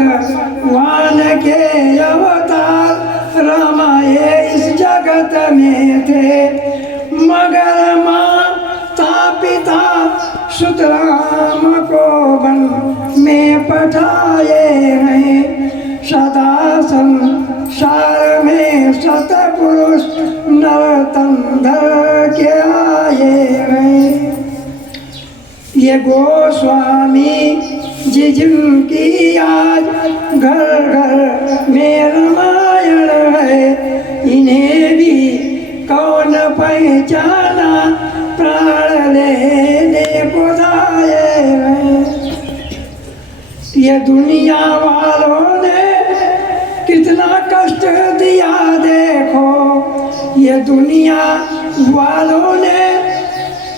भगवान के अवतार रामाए इस जगत में थे, मगर माता पिता सुत राम को वन में पठाए हैं। सदा संसार में सतपुरुष नरतन धर के आए हैं। ये गोस्वामी जी जिनकी आज घर घर में रामायण है, इन्हें भी कौन पहचाना प्राण लेने को आए हैं। ये दुनिया वालों ने कितना कष्ट दिया देखो, ये दुनिया वालों ने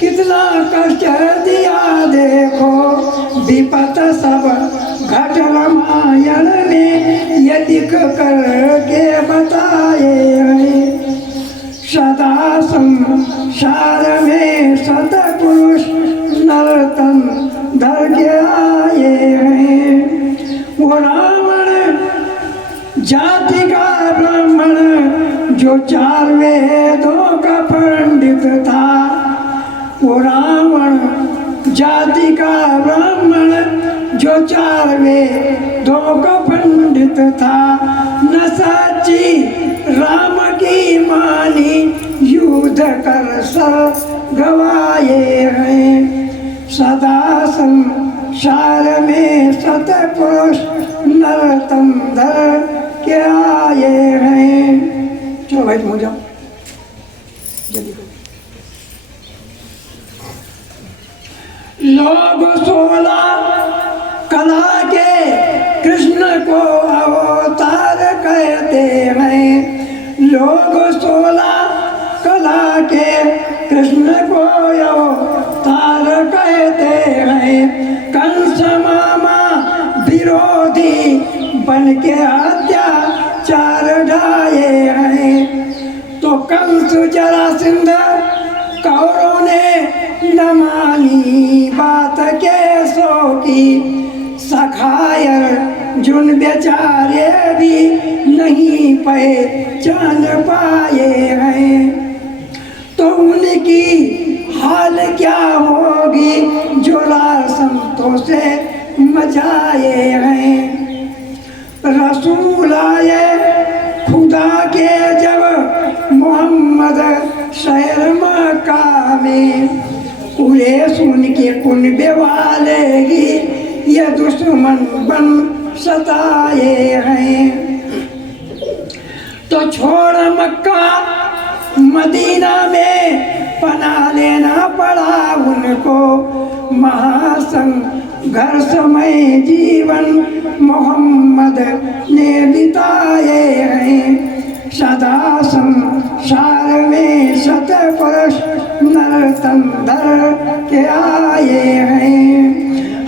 कितना कष्ट दिया देखो। विपत सब घट रामायण में ये लिख कर के बताए हैं। सदा संसार में सतपुरुष नरतन धर के आए हैं। वो रावण जाति का ब्राह्मण जो 4 वेदों का पंडित था, वो रावण जाति का ब्राह्मण जो 4 वेदों का पंडित था, न सच्ची राम की मानी युद्ध कर सर गवाए हैं। सदा संसार में सतपुरुष नरतन धर के आए हैं। चलो भाई हो जाओ जल्दी। लोग 16 कला के कृष्ण को अवतार कहते हैं। लोग 16 कला के कृष्ण को अवतार कहते हैं। कंस मामा विरोधी बन के अत्याचार ढाए हैं। तो कंस जरासंध कौरवों ने न मानी बात केसों की, सखायर जुन बेचारे भी नहीं पहचान पाए हैं। तो उनकी हाल क्या होगी जो संतों से मचाए हैं। रसूल आए खुदा के जब मोहम्मद शहर मक्का में, उन्हें सुन के कुनबे वाले ही ये दुश्मन बन सताए हैं। तो छोड़ मक्का मदीना में पना लेना पड़ा उनको। महासंघर्षमय जीवन मोहम्मद ने बिताए हैं। सदा संसार में सतपुरुष नरतन धर के आए हैं।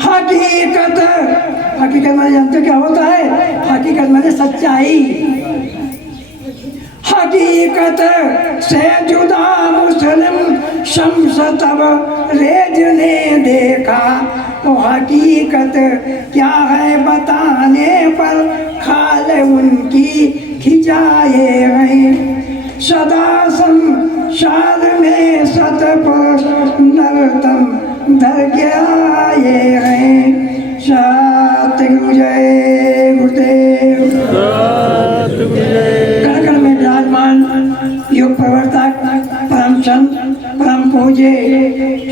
हकीकत माने जानते क्या होता है? हकीकत माने सच्चाई। हकीकत से जुदा मुस्लिम शम्स तब रेज ने देखा। वो हकीकत क्या है बताने पर खाल उनकी खिंचाए हैं। सदा संसार में सतपुरुष नरतन धर के आए हैं। सतगुरु जय गुरुदेव। कण में विराजमान योग प्रवर्तक परम संत परम पूज्य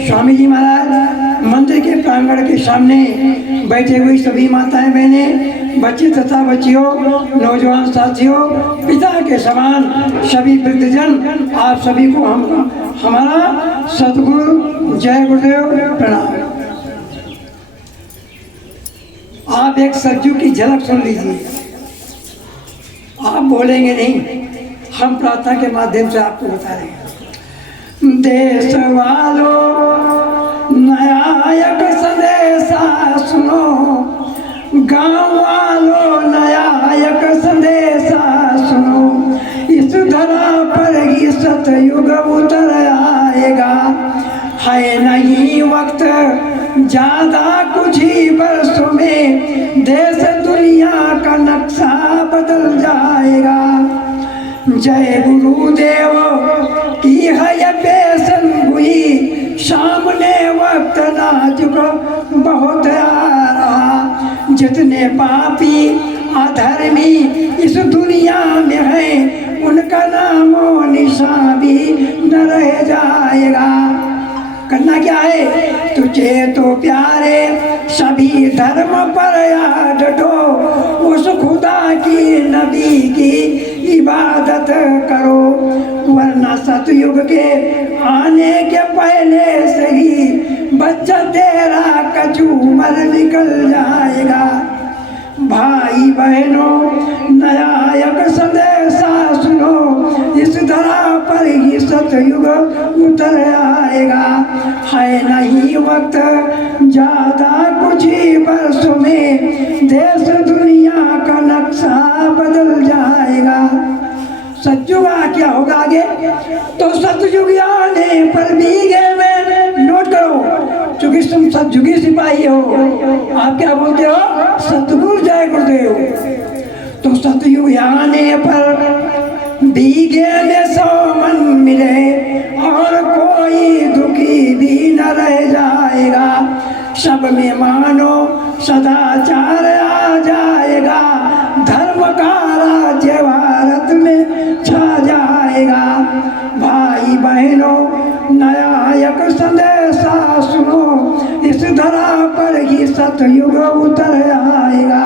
स्वामी जी महाराज मंदिर के प्रांगण के सामने बैठे हुए सभी माताएं बहनें, बच्चे तथा बच्चियों, नौजवान साथियों, पिता के समान सभी वृद्धजन, आप सभी को हमारा सतगुरु जय गुरुदेव प्रणाम। आप एक सरजू की झलक सुन लीजिए। आप बोलेंगे नहीं, हम प्रार्थना के माध्यम से आपको बता रहे हैं। देश वालों नायक संदेशा सुनो, गांव वालों नायक संदेशा सुनो। इस धरा पर ही सतयुग उतर आएगा, है नहीं वक्त ज्यादा कुछ ही वर्षों में देश दुनिया का नक्शा बदल जाएगा। जय गुरुदेव की है ये पेशन हुई, सामने वक्त नाजुक बहुत आ रहा। जितने पापी अधर्मी इस दुनिया में है, उनका नामो निशान भी न रह जाएगा। करना क्या है? तुझे तो प्यारे सभी धर्म पर याद डटो, उस खुदा की नबी की इबादत करो, वरना सतयुग के आने के पहले से ही बच्चा तेरा कचूमर निकल जाएगा। भाई बहनों, नया एक संदेशा सुनो, इस धरा पर ही सतयुग उतर आएगा। है नहीं वक्त ज्यादा कुछ ही वर्षों में देश दुनिया का नक्शा बदल जाएगा। सतयुग क्या होगा आगे? तो सतयुग आने पर बीघे में नोट करो, क्योंकि तुम सतयुगी सिपाही हो। आप क्या बोलते हो? सतगुरु जय गुरुदेव। तो सतयुग आने पर बीघे में 100 मन मिले और कोई दुखी भी न रह जाएगा। सब में मानो सदाचार आ जाएगा, धर्म का राज्य भारत में छा जाएगा। भाई बहनों, नया एक संदेशा सुनो, इस धरा पर ही सतयुग उतर आएगा।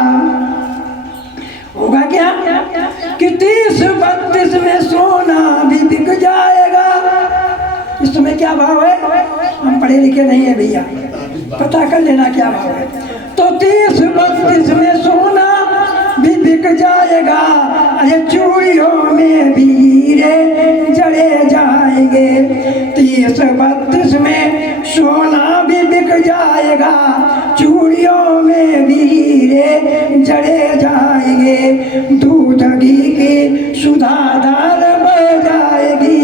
होगा क्या कि 30-32 में सोना भी बिक जाएगा। इसमें क्या भाव है? हम पढ़े लिखे नहीं है भैया, पता कर लेना क्या भाव है। तो 30-32 में सोना भी बिक जाएगा, अरे चूड़ियों में भी हीरे जड़े जाएंगे। 30-32 में सोना भी बिक जाएगा, चूड़ियों में भी हीरे जड़े जाएंगे। दूध घी की सुधाधार बह जाएगी,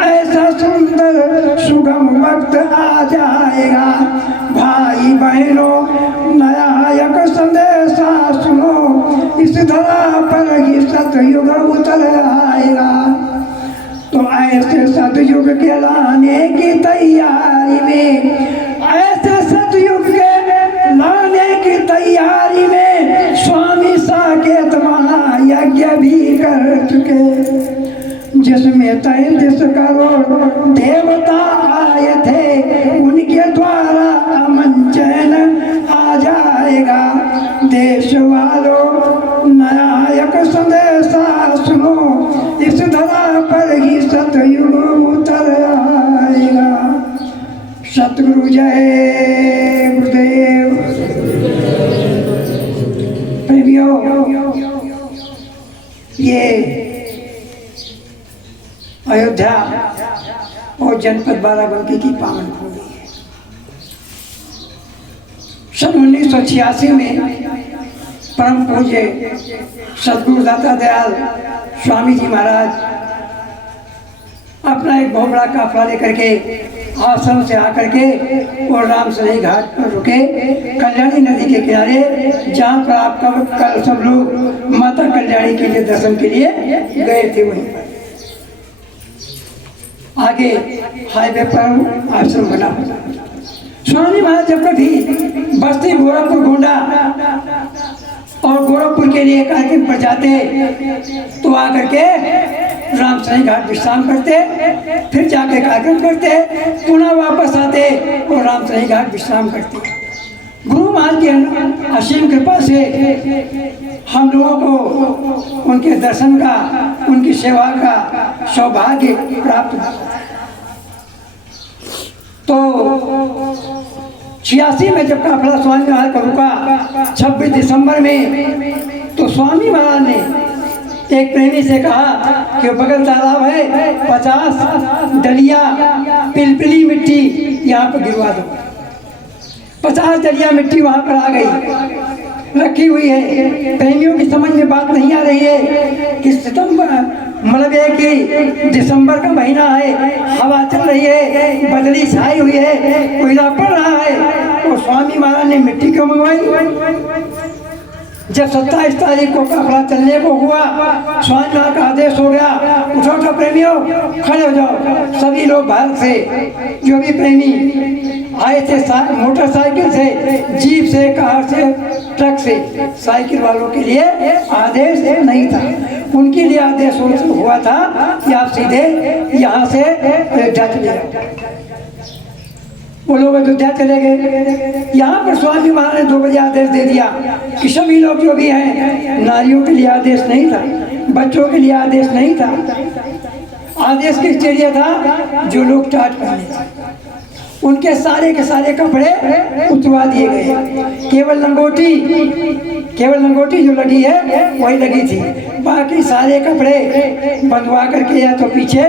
ऐसा सुंदर सुगम वक्त आ जाएगा। भाई बहनों, नया एक संदेशा सुनो, इस धरा पर ही सतयुग उतर आएगा। तो ऐसे सतयुग के लाने की तैयारी में, ऐसे सतयुग के लाने की तैयारी में स्वामी साकेत महायज्ञ भी कर चुके, जिसमें 33 करोड़ देवता आए थे, उनके द्वारा अमन चैन आ जाएगा। देश वालों, नया एक संदेशा सुनो, इस धरा पर ही सतयुग उतर आएगा। सतगुरु जय गुरुदेव। प्रेमियों, ये अयोध्या और जनपद बाराबंकी की पावन भूमि है। सन 1986 में परम पूज्य सदगुरु दाता दयाल स्वामी जी महाराज अपना एक बहुत बड़ा काफला लेकर के आश्रम से आकर के और रामसरई घाट पर रुके, कल्याणी नदी के किनारे, जहाँ पर आप कल सब लोग माता कल्याणी के लिए दर्शन के लिए गए थे। वहीं पर आगे हाईवे पर आश्रम बना। स्वामी महाराज जब कभी बस्ती गोरखपुर गोंडा और गोरखपुर के लिए कार्यक्रम पर जाते तो आकर के रामसरई घाट विश्राम करते, फिर जाके कार्यक्रम करते, पुनः वापस आते और रामसरई घाट विश्राम करते। गुरु महाराज की असीम कृपा से हम लोगों को उनके दर्शन का, उनकी सेवा का सौभाग्य प्राप्त हुआ। तो 86 में जब काफला स्वामी महाराज का रुका 26 दिसंबर में, तो स्वामी महाराज ने एक प्रेमी से कहा कि बगल तालाब है, 50 डलिया पिलपिली मिट्टी यहाँ पर गिरवा दो। 50 डलिया मिट्टी वहाँ पर आ गई, रखी हुई है। प्रेमियों की समझ में बात नहीं आ रही है कि सितंबर मतलब ये कि दिसंबर का महीना है, हवा चल रही है, बदली छाई हुई है, कोयला पड़ रहा है, और स्वामी महाराज ने मिट्टी क्यों मंगवाई? जब 27 तारीख को काफला चलने को हुआ, स्वामी महाराज का आदेश हो गया, उठो उठो प्रेमियों, खड़े हो जाओ। सभी लोग भारत से जो भी प्रेमी आए थे, मोटरसाइकिल से, जीप से, कार से, ट्रक से, साइकिल वालों के लिए आदेश नहीं था। उनके लिए आदेश हुआ था कि आप सीधे यहाँ से अयोध्या चले जाओ। वो लोग अयोध्या चले गए। यहाँ पर स्वामी महाराज ने 2 बजे आदेश दे दिया कि सभी लोग जो भी हैं, नारियों के लिए आदेश नहीं था, बच्चों के लिए आदेश नहीं था। आदेश किस लिए था? जो लोग टाट पहने थे उनके सारे के सारे कपड़े उतरवा दिए गए। केवल लंगोटी जो लगी है वही लगी थी, बाकी सारे कपड़े बंधवा करके या तो पीछे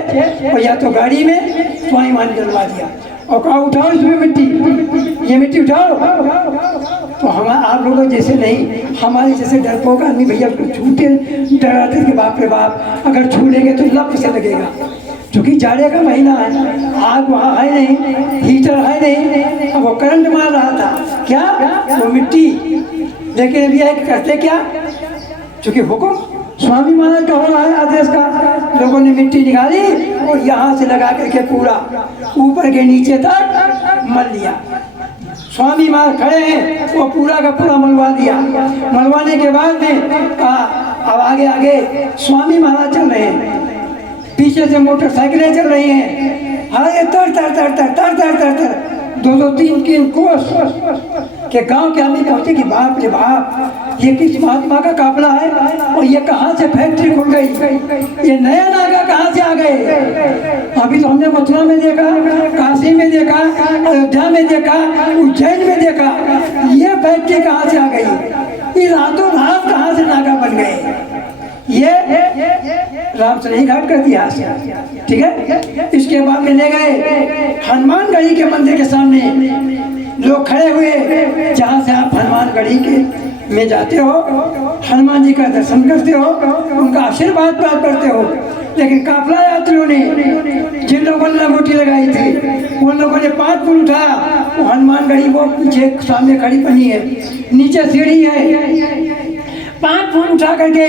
और या तो गाड़ी में स्वामी महाराज ने डलवा दिया। और कहा उठाओ इसमें मिट्टी, ये मिट्टी उठाओ। तो हम आप लोगों जैसे नहीं, हमारे जैसे डरपोक आदमी भैया छूटे डराते थे, बाप रे बाप, अगर छू लेंगे तो लप से लगेगा, क्योंकि जाड़े का महीना है, आग वहाँ है नहीं, हीटर है नहीं, अब वो करंट मार रहा था क्या, वो मिट्टी। लेकिन अभी एक करते क्या, क्योंकि हुक्म स्वामी महाराज का हो रहा है आदेश का, लोगों ने मिट्टी निकाली और यहाँ से लगा करके पूरा ऊपर के नीचे तक मल लिया। स्वामी महाराज खड़े हैं, वो पूरा का पूरा मलवा दिया। मलवाने के बाद में अब आगे आगे स्वामी महाराज चल रहे हैं, पीछे से मोटरसाइकिलें चल रही हैं, हाय तर तर तर तर तर तर तर तर 2-3 कोस के गांव के आदमी पहुंचे कि बाप रे बाप, ये किस महात्मा का काफला है और ये कहाँ से फैक्ट्री खुल गई, ये नया नागा कहाँ से आ गए। अभी तो हमने मथुरा में देखा, काशी में देखा, अयोध्या में देखा, उज्जैन में देखा, ये फैक्ट्री कहाँ से आ गई, ये रातों रात कहाँ से नागा बन गए। ये रामसरही घाट का इतिहास है, ठीक है। इसके बाद में ले गए हनुमानगढ़ी के मंदिर के सामने, लोग खड़े हुए, जहाँ से आप हनुमानगढ़ी के में जाते हो, हनुमान जी का दर्शन करते हो, उनका आशीर्वाद प्राप्त करते हो। लेकिन काफला यात्रियों ने, जिन लोगों ने लंगोटी लगाई थी, उन लोगों ने 5 फूल उठाया। वो हनुमानगढ़ी वो पीछे सामने खड़ी बनी है, नीचे सीढ़ी है, 5 फूल उठा करके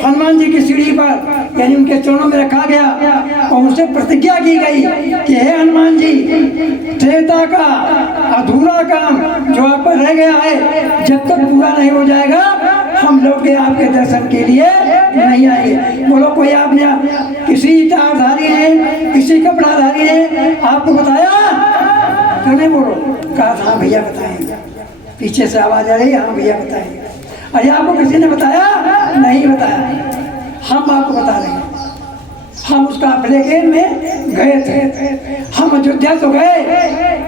हनुमान जी की सीढ़ी पर यानी उनके चरणों में रखा गया और उनसे प्रतिज्ञा की गई कि हे हनुमान जी, त्रेता का अधूरा काम जो आप पर रह गया है, जब तक पूरा नहीं हो जाएगा हम लौट के आपके दर्शन के लिए नहीं आएंगे। बोलो कोई आपने किसी तारधारी ने, किसी कपड़ाधारी ने आपको बताया? क्यों बोलो? कहा था हाँ भैया बताएंगे। पीछे से आवाज आ रही है, हाँ भैया बताएंगे। अरे आपको किसी ने बताया? नहीं बताया, हम आपको बता रहे हैं। हम उस काफले में गए थे, हम अयोध्या तो गए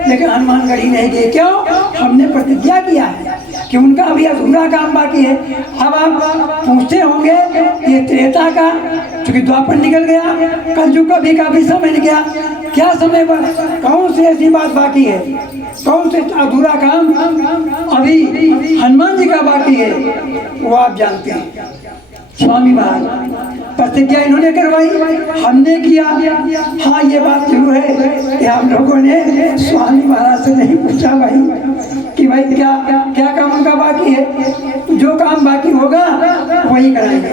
लेकिन हनुमानगढ़ी नहीं गए। क्यों? हमने प्रतिज्ञा किया है कि उनका अभी अधूरा काम बाकी है। अब आप पूछते होंगे ये त्रेता का, क्योंकि द्वापर निकल गया, कलयुग का भी काफी समय निकल गया, क्या समय पर कौन सी ऐसी बात बाकी है, कौन से अधूरा काम अभी हनुमान जी का बाकी है, वो आप जानते हैं। स्वामी महाराज प्रतिज्ञा इन्होंने करवाई, हमने किया। हाँ ये बात जरूर है कि हम लोगों ने स्वामी महाराज से नहीं पूछा भाई कि भाई क्या क्या काम उनका बाकी है, जो काम बाकी होगा वही कराएंगे।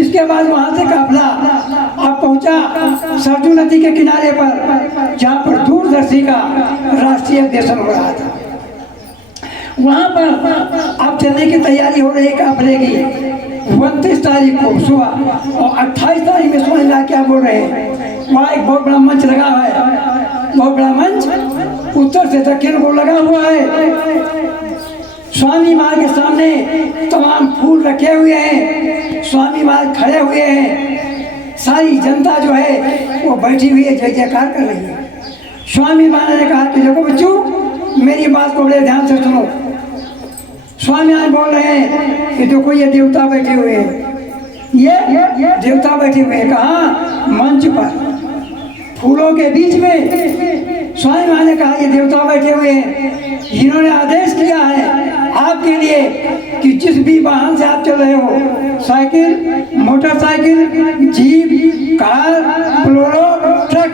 इसके बाद वहाँ से काफला अब पहुँचा सरजू नदी के किनारे पर, जहाँ पर दूरदर्शी का राष्ट्रीय अधिवेशन हो रहा था। वहाँ पर अब चलने की तैयारी हो रही है काफले की। 29 तारीख को सुबह और 28 तारीख में स्वामी महाराज क्या बोल रहे हैं, वहाँ एक बहुत बड़ा मंच लगा है, बहुत बड़ा मंच उत्तर से दक्षिण को लगा हुआ है। स्वामी महाराज के सामने तमाम फूल रखे हुए हैं, स्वामी महाराज खड़े हुए हैं, सारी जनता जो है वो बैठी हुई है, जय जयकार कर रही है। स्वामी महाराज ने कहा कि देखो बच्चों, मेरी बात को बड़े ध्यान से सुनो। स्वामी महाराज बोल रहे हैं कि देखो ये देवता बैठे हुए हैं, ये देवता बैठे हुए हैं। कहाँ? मंच पर फूलों के बीच में। स्वामी महाराज ने कहा ये देवता बैठे हुए हैं, जिन्होंने आदेश किया है आप आपके लिए कि जिस भी वाहन से आप चल रहे हो, cycle, motorcycle, jeep, car, Bolero, truck,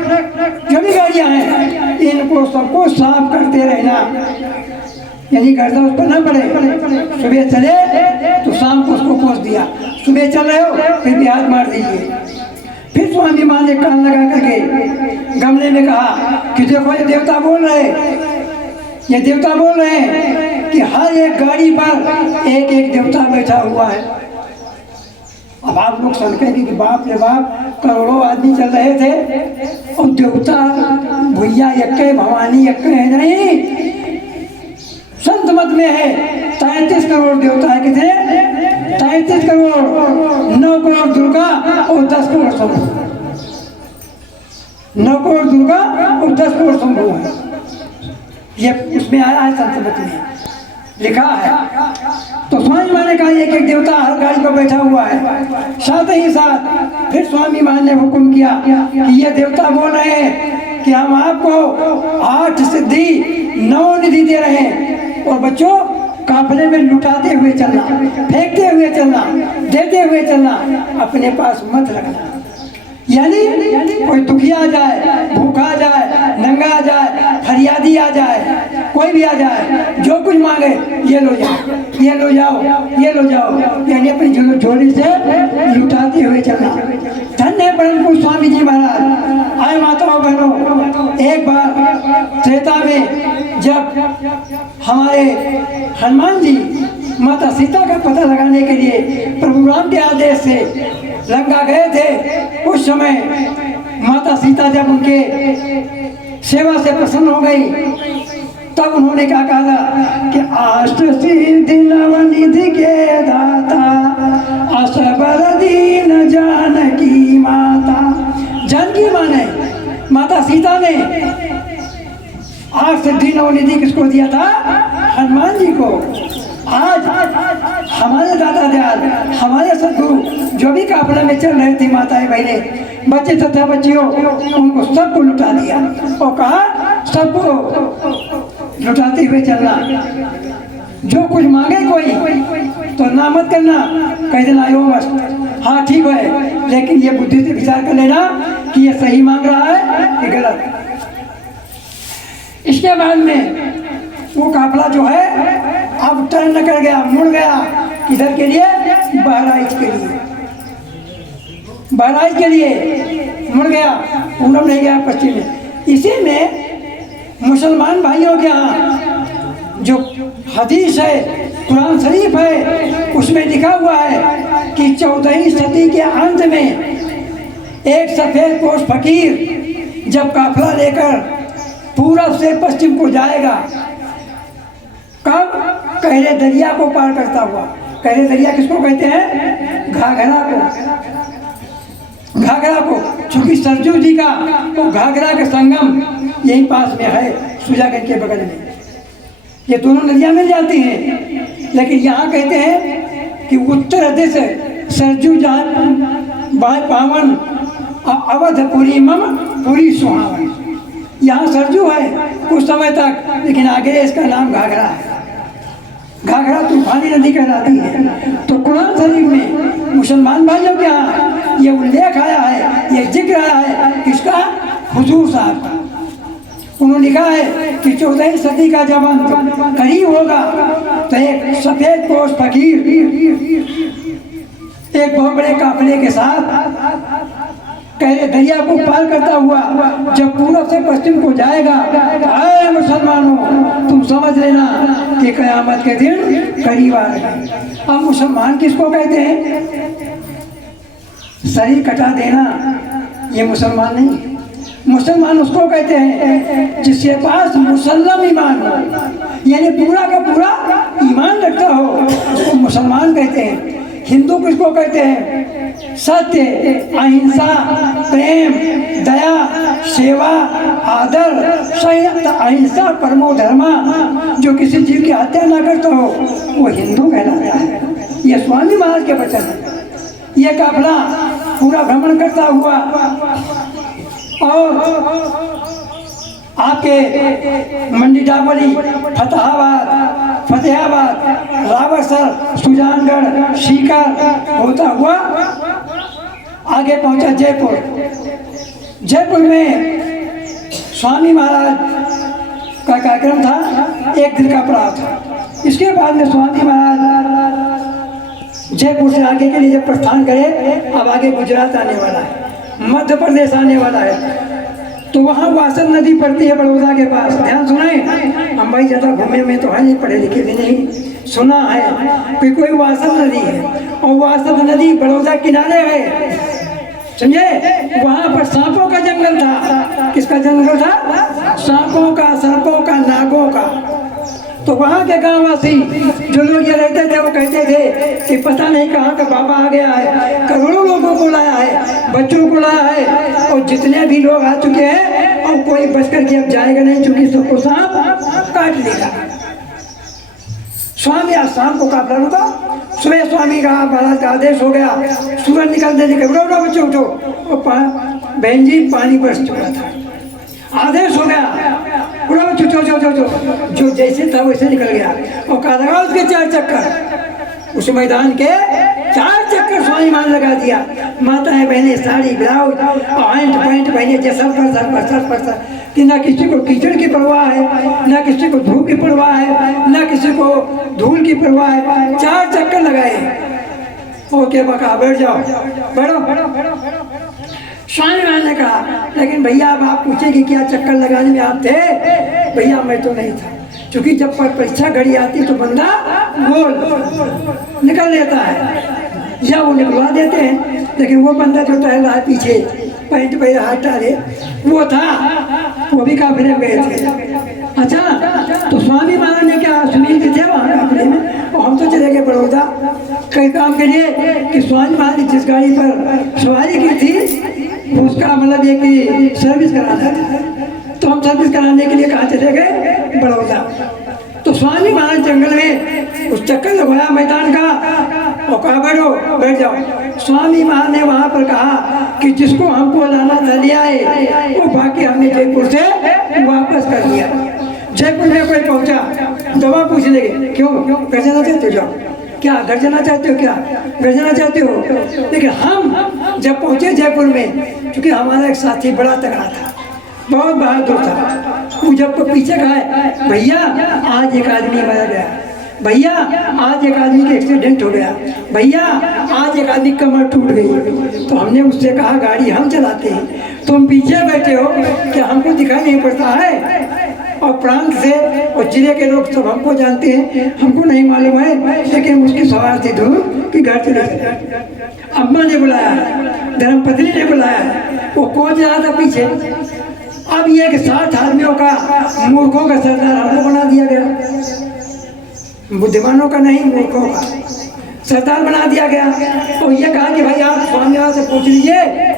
जो भी गाड़ियाँ हैं, इनको सबको साफ करते रहना, यानी गर्दा उस पर न पड़े। सुबह चले तो शाम को उसको पोंछ दिया, सुबह चल रहे हो फिर भी हाथ मार दीजिए। फिर स्वामी माँ ने कान लगा करके गमले में कहा कि देखो ये देवता बोल रहे, ये देवता बोल रहे हैं कि हर एक गाड़ी पर एक एक देवता बैठा हुआ है। अब आप लोग समझेंगे कि बाप रे बाप, करोड़ों आदमी चल रहे थे और देवता भैया यक्के भवानी यक्के है नहीं, संत मत में है 33 करोड़ देवता है। कितने? 33 करोड़। 9 करोड़ दुर्गा और 10 करोड़ शंभू। 9 करोड़ दुर्गा और 10 करोड़ शंभू है, ये उसमें आया है, संत मत में लिखा है। तो स्वामी माँ ने कहा एक एक देवता हर गाड़ी पर बैठा हुआ है। साथ ही साथ फिर स्वामी माँ ने हुक्म किया कि ये देवता बोल रहे हैं कि हम आपको 8 सिद्धि 9 निधि दे रहे हैं, और बच्चों काफले में लुटाते हुए चलना, फेंकते हुए चलना, देते हुए चलना, अपने पास मत रखना। यानी कोई दुखिया आ जाए, भूखा आ जाए, नंगा आ जाए, फरियादी आ जाए, कोई भी आ जाए, जो कुछ मांगे ये लो जाओ, ये लो जाओ, ये लो जाओ, यानी अपनी झोली से लुटाते हुए चलना। धन्य है परम पूज्य स्वामी जी महाराज। आए माताओं बहनों, एक बार त्रेता में जब हमारे हनुमान जी माता सीता का पता लगाने के लिए प्रभु राम के आदेश से लंका गए थे, उस समय माता सीता जब उनके सेवा से प्रसन्न हो गई, तब उन्होंने क्या कहा कि अष्ट सिद्धि नवनिधि के दाता, असबर दीन जानकी माता। जानकी माने माता सीता ने 8 सिद्धि नवनिधि किसको दिया था? हनुमान जी को। आज हमारे दादा दयाल, हमारे सदगुरु जो भी काफले में चल रहे थे, माताएं बहने, बच्चे तथा बच्चियों, उनको सबको लुटा दिया और कहा सबको लुटाते हुए चलना। जो कुछ मांगे कोई तो ना मत करना, कह देना यो बस हाँ ठीक है, लेकिन ये बुद्धि से विचार कर लेना कि ये सही मांग रहा है कि गलत। इसके बाद में वो काफला जो है अब टर्न कर गया, मुड़ गया, किधर के लिए? बहराइच के लिए। बहराइच के लिए मुड़ गया, पूरब नहीं गया, पश्चिम में। इसी में मुसलमान भाइयों के यहाँ जो हदीस है, कुरान शरीफ है, उसमें लिखा हुआ है कि 14वीं सदी के अंत में एक सफेद पोश फकीर जब काफला लेकर पूरब से पश्चिम को जाएगा, कब? कहरे दरिया को पार करता हुआ। कहरे दरिया किसको कहते हैं? घाघरा को। घाघरा को, चूंकि सरजू जी का तो घाघरा का संगम यहीं पास में है, सुजागढ़ के बगल में। ये दोनों नदियां मिल जाती हैं, लेकिन यहाँ कहते हैं कि उत्तर दिश सरजू जान बाय पावन अवधपुरी मम पूरी सुहावन। यहाँ सरजू है कुछ समय तक, लेकिन आगे इसका नाम घाघरा है। घाघरा तूफानी नदी कहलाती है। तो कुरान शरीफ में मुसलमान भाइयों के यहाँ ये उल्लेख आया है, ये जिक्र आया है किसका? हुजूर साहब का। उन्होंने लिखा है कि 14वीं सदी का जब अंत करीब होगा तो एक सफेद पोश फकीर एक बहुत बड़े काफले के साथ कहरे दरिया को पार करता हुआ जब पूरब से पश्चिम को जाएगा, आए मुसलमानों तुम समझ लेना कि कयामत के दिन करीब आ रहे। अब मुसलमान किसको कहते हैं? शरीर कटा देना ये मुसलमान नहीं। मुसलमान उसको कहते हैं जिसके पास मुसल्लम ईमान हो, यानी पूरा का पूरा ईमान रखता हो, उसको मुसलमान कहते हैं। हिंदू किसको कहते हैं? सत्य, अहिंसा, प्रेम, दया, सेवा, आदर, संयम, अहिंसा परमो धर्मा, जो किसी जीव की हत्या ना करता हो वो हिंदू कहलाता है। ये स्वामी महाराज के वचन है। ये काफला पूरा भ्रमण करता हुआ और आपके मंडी डाबरी, फतेहाबाद, फतेहाबाद, रावतसर, सुजानगढ़, सीकर होता हुआ आगे पहुंचा जयपुर। जयपुर में स्वामी महाराज का कार्यक्रम था, एक दिन का पड़ाव था। इसके बाद में स्वामी महाराज जयपुर से आगे के लिए जब प्रस्थान करे, अब आगे गुजरात आने वाला है, मध्य प्रदेश आने वाला है, तो वहाँ वासद नदी पड़ती है बड़ौदा के पास। ध्यान सुनाए, हम भाई ज़्यादा घूमे में तो है नहीं, पढ़े लिखे भी नहीं, सुना है कि कोई वासद नदी है और वासद नदी बड़ौदा किनारे है, समझे। वहाँ पर सांपों का जंगल था। किसका जंगल था? सांपों का, सर्पों का, नागों का। तो वहाँ के गाँववासी जो लोग ये रहते थे वो कहते थे कि पता नहीं कहाँ का बाबा आ गया है, करोड़ों लोगों को लाया है, बच्चों को लाया है, और जितने भी लोग आ चुके हैं और कोई बच करके अब जाएगा नहीं, चूंकि सबको सांप काट लेगा। स्वामी आज शाम को काफिला रुका। सुबह स्वामी का महाराज का आदेश हो गया, सूरज निकलते निकल उठो उठो बच्चों उठो। बहन जी पानी बरस चुका था, आदेश हो गया उठो बच्चों चो चो चो। जो जैसे था वैसे निकल गया और कहा लगा उसके 4 चक्कर, उस मैदान के 4 चक्कर स्वामी मान लगा दिया। माताएं बहनें साड़ी ब्लाउज पैंट पहने सर पर कि ना किसी को कीचड़ की परवाह है, ना किसी को धूप की परवाह है, ना किसी को धूल की परवाह है। 4 चक्कर लगाए। ओके बका बैठ जाओ, बैठो। स्वामी महाराज ने कहा लेकिन भैया अब आप पूछे कि क्या चक्कर लगाने में आप थे? भैया मैं तो नहीं था, क्योंकि जब परीक्षा घड़ी आती तो बंदा गोल निकल लेता है या वो निकलवा देते हैं, लेकिन वो बंदा जो टहल रहा है पीछे पैंट पे हाथ डाले वो था, वो भी काफिले में गए थे। अच्छा, तो स्वामी महाराज ने क्या सुनील भी थे वहाँ काफिले में, और हम तो चले गए बड़ौदा कई काम के लिए कि स्वामी महाराज ने जिस गाड़ी पर सवारी की थी उसका मतलब ये कि सर्विस कराना था, तो हम सर्विस कराने के लिए कहाँ चले गए? बड़ौदा। तो स्वामी महाराज जंगल में उस चक्कर लगवाया मैदान का और कहा बैठो बैठ जाओ। स्वामी महाराज ने वहाँ पर कहा कि जिसको हमको लाना था ले आए, वो बाकी हमने जयपुर से वापस कर दिया। जयपुर में कोई पहुँचा, दवा पूछ लेंगे, क्यों घर जाना चाहते हो? जाओ। क्या घर जाना चाहते हो? क्या घर जाना चाहते हो? लेकिन हम जब पहुँचे जयपुर में, क्योंकि हमारा एक साथी बड़ा तगड़ा था, बहुत बहादुर था, वो जब तो पीछे कहा भैया आज एक आदमी मर गया, भैया आज एक आदमी का एक्सीडेंट हो गया, भैया आज एक आदमी कमर टूट गई। तो हमने उससे कहा गाड़ी हम चलाते हैं, तुम पीछे बैठे हो, क्या हमको दिखाई नहीं पड़ता है? और प्रांत से और जिले के लोग सब हमको जानते हैं, हमको नहीं मालूम है, लेकिन उसकी सवार थी दूर कि घर चले गए। अम्मा ने बुलाया, धर्मपत्नी ने बुलाया, वो कौन जा रहा था पीछे। अब ये कि 60 आदमियों का मूर्खों का सरदार हमको बना दिया गया, बुद्धिमानों का नहीं मूर्खों का सरदार बना दिया गया। और ये कहा कि भाई आप स्वामी महाराज से पूछ लीजिए,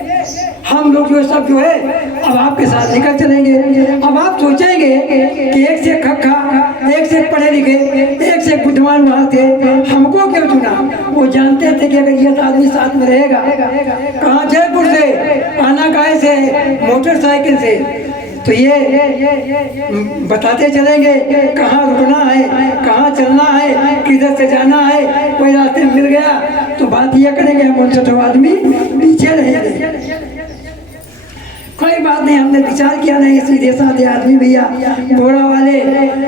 हम लोग जो सब जो है अब आपके साथ निकल चलेंगे। अब आप सोचेंगे कि एक से खक्का, एक से पढ़े लिखे, एक से बुद्धिमान वहाँ थे, हमको क्यों चुना? वो जानते थे कि अगर ये आदमी साथ में रहेगा, कहाँ जयपुर से आना काहे से मोटरसाइकिल से, तो ये बताते चलेंगे कहाँ रुकना है, कहाँ चलना है, किधर से जाना है। कोई रास्ते मिल गया तो बात ये करेंगे हम उनसे तो आदमी पीछे रहेंगे। कोई बात नहीं, हमने विचार किया नहीं, सीधे साधे आदमी भैया बोरा वाले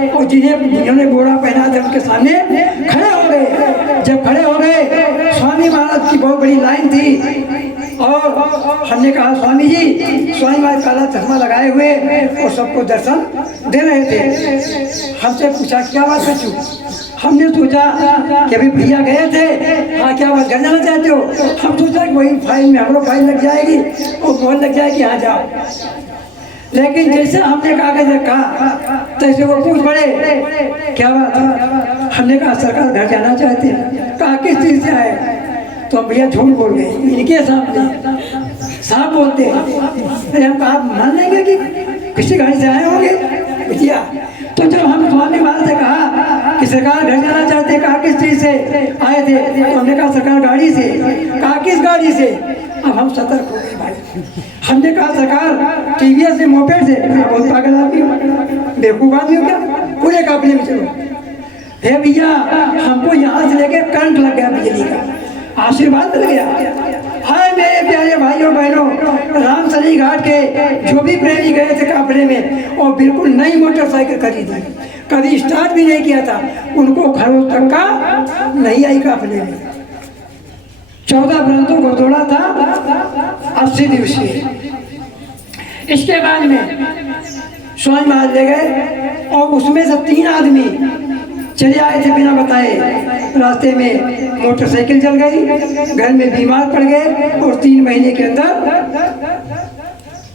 और जिन्होंने बोरा पहना था उनके सामने खड़े हो गए। जब खड़े हो गए, स्वामी महाराज की बहुत बड़ी लाइन थी और हमने कहा स्वामी जी, स्वामी महाराज काला चश्मा लगाए हुए और सबको दर्शन दे रहे थे। हमसे पूछा क्या बात है? हमने सोचा कि अभी भैया गए थे, हाँ क्या बात घर जाना चाहते हो? हम सोचा कि वही फाइल में हम लोग फाइल लग जाएगी और मोहर लग जाएगी, हाँ जाओ। लेकिन जैसे हमने कागज रखा तैसे वो पूछ पड़े क्या बात है? हमने कहा सरकार घर जाना चाहते हैं। कहा किस चीज़ से आए? तो हम भैया झूठ बोल गए इनके सामने, साफ बोलते हैं। हम कहा मान लेंगे कि किसी गाड़ी से आए होंगे भैया। तो जब हम स्वामी महाराज से कहा कि सरकार घर जाना चाहते हैं, कहा किस चीज़ से आए थे? तो हमने कहा सरकार गाड़ी से। कहा किस गाड़ी से? अब हम सतर्क हो गए भाई। हमने कहा सरकार टीवीएस से, मोपेड से। बहुत पागल आदमी हो, बेवकूफ़ आदमी हो क्या? पूरे काफिले में चलो। हे भैया हमको यहाँ से लेके करंट लग गया बिजली का, आशीर्वाद मिल गया। हाय मेरे प्यारे भाइयों बहनों, रामसरी घाट के जो भी प्रेमी गए थे काफले में और बिल्कुल नई मोटरसाइकिल खरीदी, कभी स्टार्ट भी नहीं किया था, उनको खरोच तक का नहीं आई काफले में। 14 व्रतों को तोड़ा था 80 दिवसीय। इसके बाद में स्वामी महाराज ले गए और उसमें से 3 आदमी चले आए थे बिना बताए। रास्ते में मोटरसाइकिल जल गई, घर में बीमार पड़ गए और 3 महीने के अंदर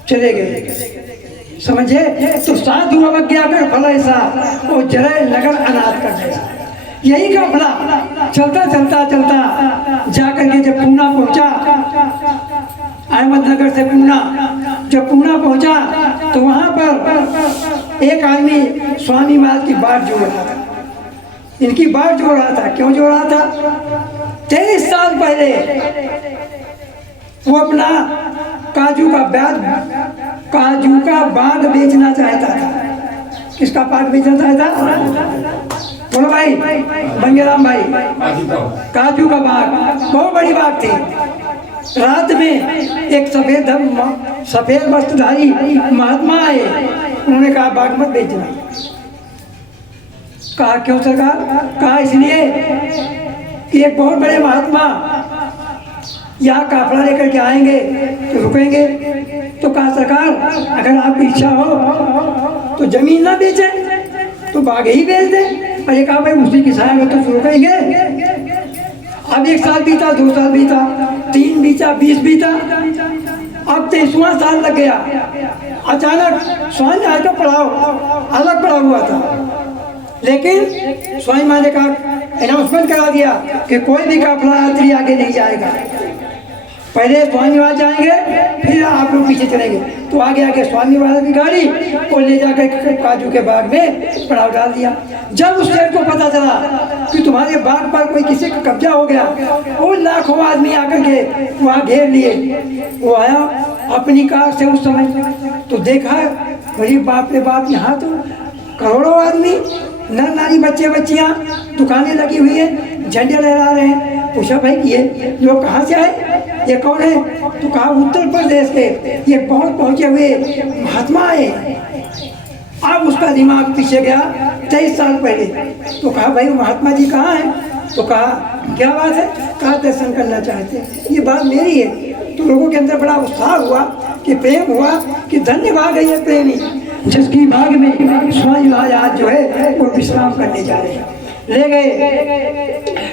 चले गए। समझे? तो साधु अवज्ञा कर फल ऐसा और जरे नगर अनाथ कर ऐसा। यही काफला चलता चलता चलता जाकर के जब पूना पहुंचा, अहमदनगर से पूना, जब पूना पहुंचा तो वहां पर एक आदमी स्वामी महाराज की बाट जोड़ रहा था। इनकी बाट जोड़ रहा था। क्यों जोड़ रहा था? 23 साल पहले वो अपना काजू का बाग बेचना चाहता था। किसका बाग बेचना चाहता? बोलो भाई, बंगेराम भाई। काजू का बाग, बहुत बड़ी बाग थी। रात में एक सफेद वस्त्रधारी महात्मा आए, उन्होंने कहा बाग मत बेचना। कहा क्यों सरकार? कहा इसलिए कि एक बहुत बड़े महात्मा यहाँ काफला लेकर के आएंगे तो रुकेंगे। तो कहा सरकार अगर आपकी इच्छा हो तो जमीन ना बेचे तो बाग ही बेच दे। अरे कहा भाई उसी की सहायता तो रुकेंगे। अब 1 साल बीता, 2 साल बीता, 3 बीता, 20 बीता, अब 23वां साल लग गया। अचानक स्वामी आज तो पढ़ाओ अलग पड़ा हुआ था, लेकिन स्वामी महाराज ने कहा अनाउंसमेंट करा दिया कि कोई भी काफला यात्री आगे नहीं जाएगा। पहले स्वामी महाराज जाएंगे, फिर आप लोग पीछे चलेंगे। तो आगे आगे स्वामी महाराज की गाड़ी और ले जाकर काजू के बाग में पड़ाव डाल दिया। जब उस शेर को पता चला कि तुम्हारे बाग पर कोई किसी का कब्जा हो गया, और लाखों आदमी आकर के वहाँ घेर लिए। वो आया अपनी कार से उस समय, तो देखा अरे बाप रे बाप, यहाँ तो करोड़ों आदमी, नर नारी, बच्चे बच्चियाँ, दुकानें लगी हुई हैं, झंडे लहरा रहे हैं। पूछा भाई ये लोग कहाँ से आए, ये कौन है? तो कहा उत्तर प्रदेश के ये बहुत पहुँचे हुए महात्मा आए। अब उसका दिमाग पीछे गया 23 साल पहले। तो कहा भाई महात्मा जी कहाँ हैं? तो कहा क्या बात है? कहा दर्शन करना चाहते हैं। ये बात मेरी है। तो लोगों के अंदर बड़ा उत्साह हुआ कि प्रेम हुआ कि धन्य भाग है ये प्रेमी, जिसकी भाग में स्वामी महाराज आज जो है वो विश्राम करने जा रहे हैं। ले गए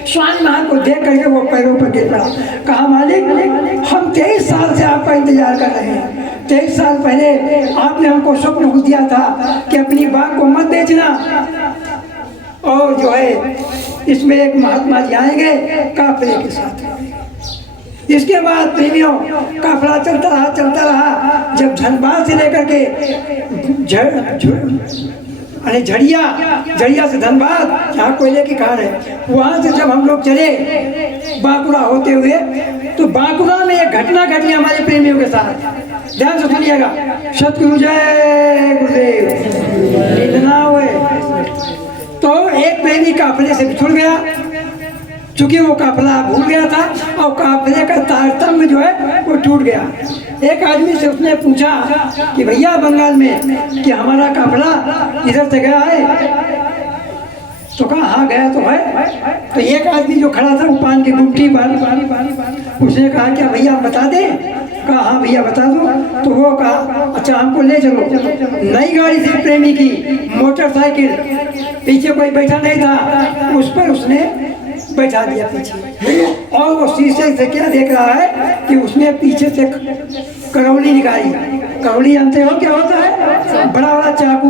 स्वामी महाराज को देख करके वो पैरों पर गिर पड़ा। कहा मालिक हम 23 साल से आपका इंतजार कर रहे हैं। 23 साल पहले आपने हमको स्वप्न दिया था कि अपनी बाग को मत बेचना, और जो है इसमें एक महात्मा जी आएंगे काफले के साथ। इसके बाद प्रेमियों काफला चलता रहा। जब धनबाद से लेकर के झड़िया से धनबाद, जहाँ कोयले की खान है, वहाँ से जब हम लोग चले बांकुड़ा होते हुए, तो बांकुड़ा में एक घटना घटी हमारे प्रेमियों के साथ। ध्यान से सुनिएगा। सतगुरु जय गुरुदेव। इतना हुए तो एक प्रेमी काफले से बिछुड़ गया, चूंकि वो काफला भूल गया था और काफले का तारतम्य जो है वो टूट गया। एक आदमी से उसने पूछा कि भैया बंगाल में कि हमारा काफला इधर से गया है? तो कहा हाँ गया तो है। तो एक आदमी जो खड़ा था वो पान की गुमटी पर, उसने कहा क्या भैया बता दें? कहा हाँ भैया बता दो। तो वो कहा अच्छा हमको ले चलो। नई गाड़ी थी प्रेमी की, मोटरसाइकिल, पीछे कोई बैठा नहीं था, उस पर उसने बैठा दिया पीछे। और वो शीशे से क्या देख रहा है कि उसने पीछे से करौली निकाली। करौली जानते हो क्या होता है? बड़ा वाला चाकू,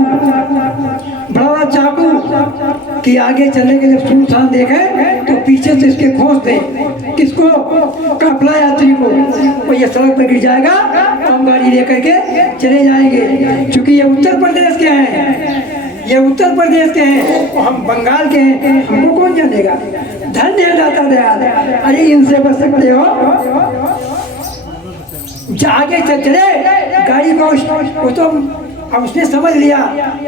बड़ा वाला चाकू कि आगे चलने के जब सुनसान देखे तो पीछे से इसके खोस दे। किसको? काफला यात्री को। वो ये सड़क पर गिर जाएगा तो हम गाड़ी लेकर के चले जाएंगे। क्योंकि ये उत्तर प्रदेश के हैं, ये उत्तर प्रदेश के हैं और हम बंगाल के हैं, हमको कौन जानेगा? धन्य है दाता दयाल। अरे इनसे बच सकते हो। आगे चले गाड़ी को, वो तो अब उसने समझ लिया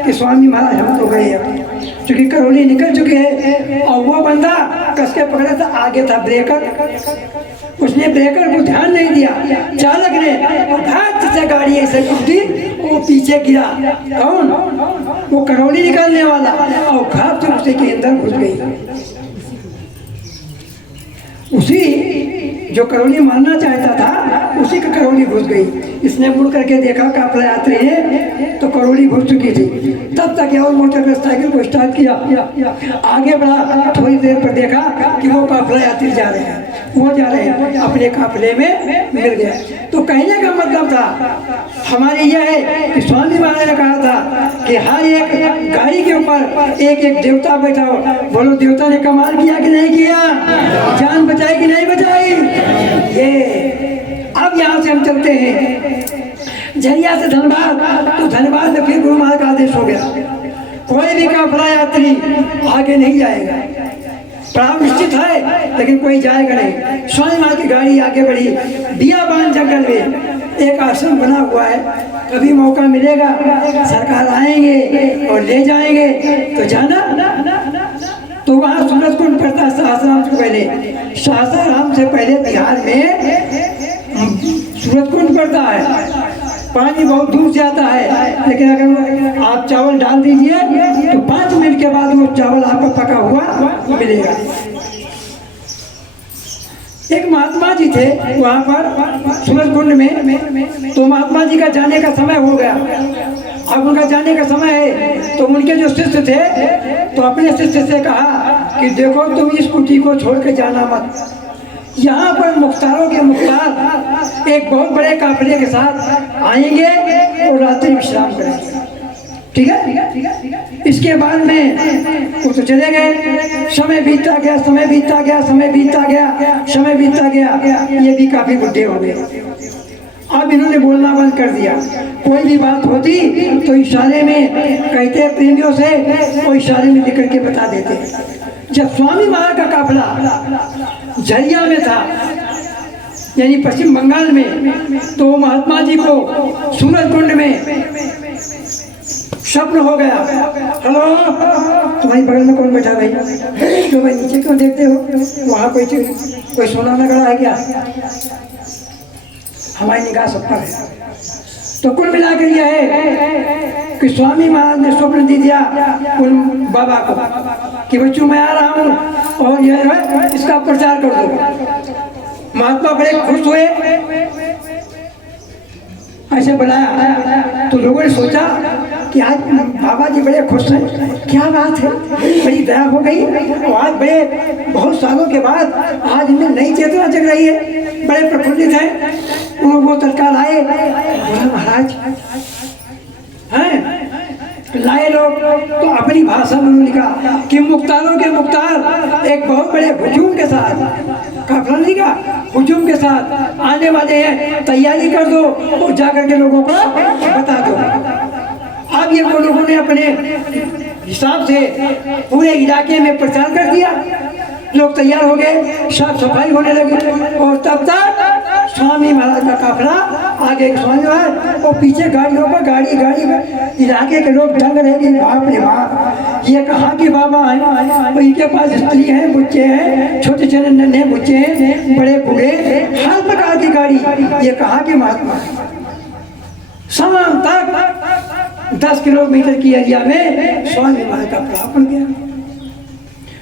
कि स्वामी महाराज हम तो गए। क्योंकि करौली निकल चुकी है और वो बंदा कस के पकड़ा था, आगे था ब्रेकर, उसने ब्रेकर को ध्यान नहीं दिया, चालक ने धड़ से गाड़ी ऐसे घुटी, वो पीछे गिरा। कौन? वो करौली निकालने वाला, और घाट से उसी के अंदर घुस गई। उसी जो करौली मारना चाहता था उसी का करौली घुस गई। इसने मुड़ करके देखा काफला यात्री है तो करौली घुस चुकी थी। तब तक और मोटरसाइकिल को स्टार्ट किया, आगे बढ़ा, थोड़ी देर पर देखा कि वो काफला यात्री जा रहे हैं, वो जा रहे हैं, अपने काफले में मिल गया। तो कहने का मतलब था हमारे यह है कि स्वामी महाराज ने कहा था कि हर एक गाड़ी के ऊपर एक एक देवता बैठा हो। बोलो देवता ने कमाल किया कि नहीं किया? जान बचाई कि नहीं बचाई? ये अब यहाँ से हम चलते हैं झरिया से धनबाद, तो धनबाद में फिर गुरु महाराज का आदेश हो गया, कोई भी काफला यात्री आगे नहीं जाएगा। पड़ाव निश्चित है लेकिन कोई जाएगा नहीं। स्वामी महाराज की गाड़ी आगे बढ़ी। बियाबान जंगल में एक आश्रम बना हुआ है, कभी मौका मिलेगा सरकार आएंगे और ले जाएंगे तो जाना। तो वहाँ सूरज कुंड पड़ता है सासाराम से पहले। सासाराम से पहले बिहार में सूरज कुंड पड़ता है, पानी बहुत दूर से आता है, लेकिन अगर आप चावल डाल दीजिए तो 5 मिनट के बाद वो चावल आपको पका हुआ मिलेगा। एक महात्मा जी थे वहाँ पर सूरज कुंड में, तो महात्मा जी का जाने का समय हो गया। अब उनका जाने का समय है तो उनके जो शिष्य थे तो अपने शिष्य से कहा कि देखो तुम इस कुटी को छोड़ के जाना मत, यहाँ पर मुख्तारों के मुख्तार एक बहुत बड़े काफिले के साथ आएंगे और रात्रि विश्राम करेंगे, ठीक है? इसके बाद में वो तो चले गए। समय बीतता गया, समय बीतता गया, समय बीतता गया, समय बीतता गया। ये भी काफी बुढ़े हो गए। अब इन्होंने बोलना बंद कर दिया। कोई भी बात होती तो इशारे में कहते प्रेमियों से, वो इशारे में लिख करके बता देते। जब स्वामी महाराज का काफिला झरिया में था, यानी पश्चिम बंगाल में, तो महात्मा जी को सूरज कुंड में स्वप्न हो गया। हेलो, तुम्हारी बगल में कौन बैठा भाई? तो भाई नीचे क्यों देखते हो? वहाँ कोई सोना न गड़ा है क्या? हमारी निगाह सब पर है। तो कुल मिलाकर यह है कि स्वामी महाराज ने स्वप्न दे दिया उन बाबा को कि बच्चों मैं आ रहा हूँ और यह है इसका प्रचार कर दो। महात्मा बड़े खुश हुए, ऐसे बुलाया तो लोगों ने सोचा कि आज बाबा जी बड़े खुश हैं, क्या बात है, बड़ी दया हो गई। और आज बड़े बहुत सालों के बाद आज इनमें नई चेतना जग रही है, बड़े प्रफुल्लित हैं। वो तत्काल आए, महाराज हैं लाए लोग, तो अपनी भाषा में उन्होंने कहा कि मुख्तारों के मुख्तार एक बहुत बड़े हुजूम के साथ, काफिला नहीं का हुजूम के साथ आने वाले हैं, तैयारी कर दो और जाकर के लोगों को बता दो। अब ये लोगों ने अपने हिसाब से पूरे इलाके में प्रचार कर दिया, लोग तैयार हो गए, साफ सफाई होने लगी। और तब तक स्वामी महाराज का काफिला आगे स्वामी महाराज और पीछे गाड़ियों पर गाड़ी इलाके के लोग दंग रहे कि बाप रे बाप, ये कहाँ के बाबा हैं? तो इनके पास स्त्री हैं, बच्चे हैं, छोटे छोटे नन्हे बच्चे हैं, बड़े बूढ़े, हर प्रकार की गाड़ी। ये कहाँ के महात्मा है? शाम तक 10 किलोमीटर की एरिया में स्वामी महाराज का प्रापण किया,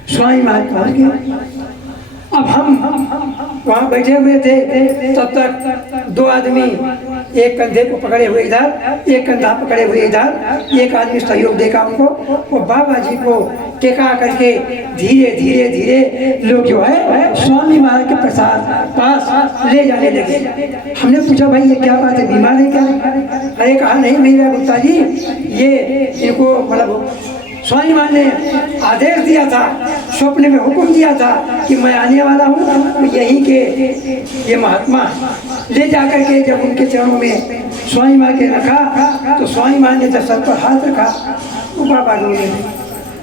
स्वामी महाराज पहुंच गया। अब हम वहाँ बैठे हुए थे, तब तक 2 आदमी एक कंधे को पकड़े हुए इधर, एक कंधा पकड़े हुए इधर, एक आदमी सहयोग देगा उनको, और बाबा जी को टेका करके धीरे धीरे धीरे लोग जो है स्वामी महाराज के प्रसाद पास ले जाने लगे। हमने पूछा भाई ये क्या बात है, बीमार है क्या? अरे कहा नहीं भैया गुप्ता जी, ये इनको मतलब स्वामी महाराज ने आदेश दिया था, स्वप्न में हुक्म दिया था कि मैं आने वाला हूँ, तो यहीं के ये महात्मा ले जाकर के जब उनके चरणों में स्वामी महाराज के रखा, तो स्वामी महाराज ने जब सर पर हाथ रखा तो बाबा रोने